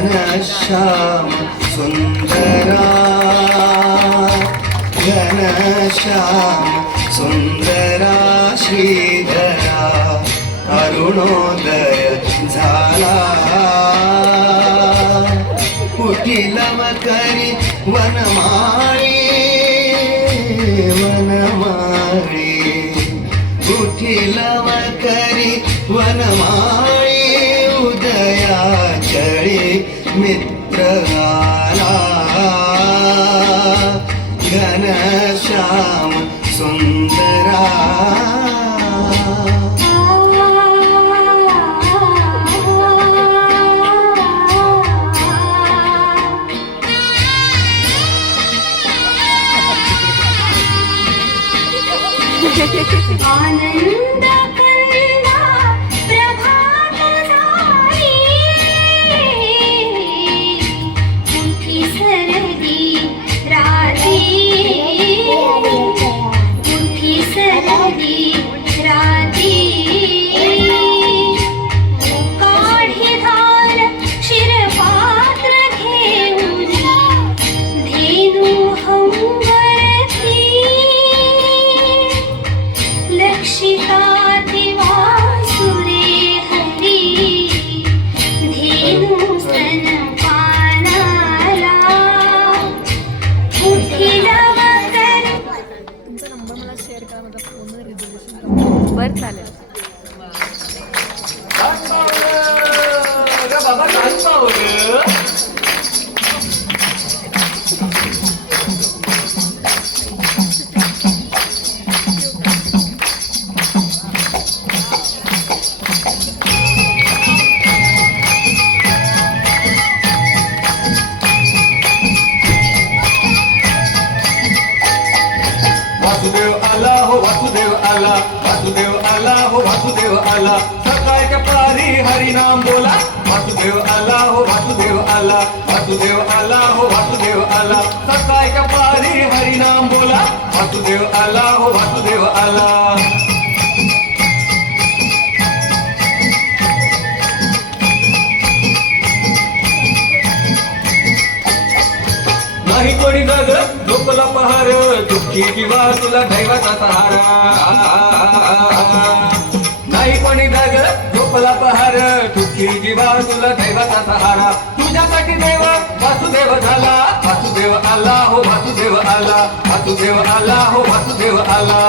घनश्याम सुंदरा घनश्याम सुंदरा श्रीधरा अरुणोदय झाला कुटील मकरी वनमाळी वनमाळी कुटील मकरी वनमाळी उदया चळी मित्र आला घनश्याम सुंदरा आनंद कंदा प्रभात झाली उठी सरदी राधी उठी सरदी राधी काढी धार शिरपात्र घेऊन धेनु हंवरती लक्षिताति वासुरे हरी धेनु स्तनपानाला उठिला मकर तुमचा नंबर मला शेअर करा माझा फोन रिझर्वेशन बरं चालेल बाबा वासुदेव आला हो वासुदेव आला वासुदेव आला हो वासुदेव आला सकाळच्या पारी हरिनाम बोला वासुदेव आला हो वासुदेव आला वासुदेव आला हो वासुदेव आला सकाळच्या पारी हरिनाम बोला वासुदेव आला हो वासुदेव आला नाही कोणी जग झोपला पहार दुःखी किंवा तुला दैवाचा सहारा नाही कोणी जग झोपला पहार दुःखी किंवा तुला दैवाचा सहारा तुझ्यासाठी देव वासुदेव झाला वासुदेव आला हो वासुदेव आला वासुदेव आला हो वासुदेव आला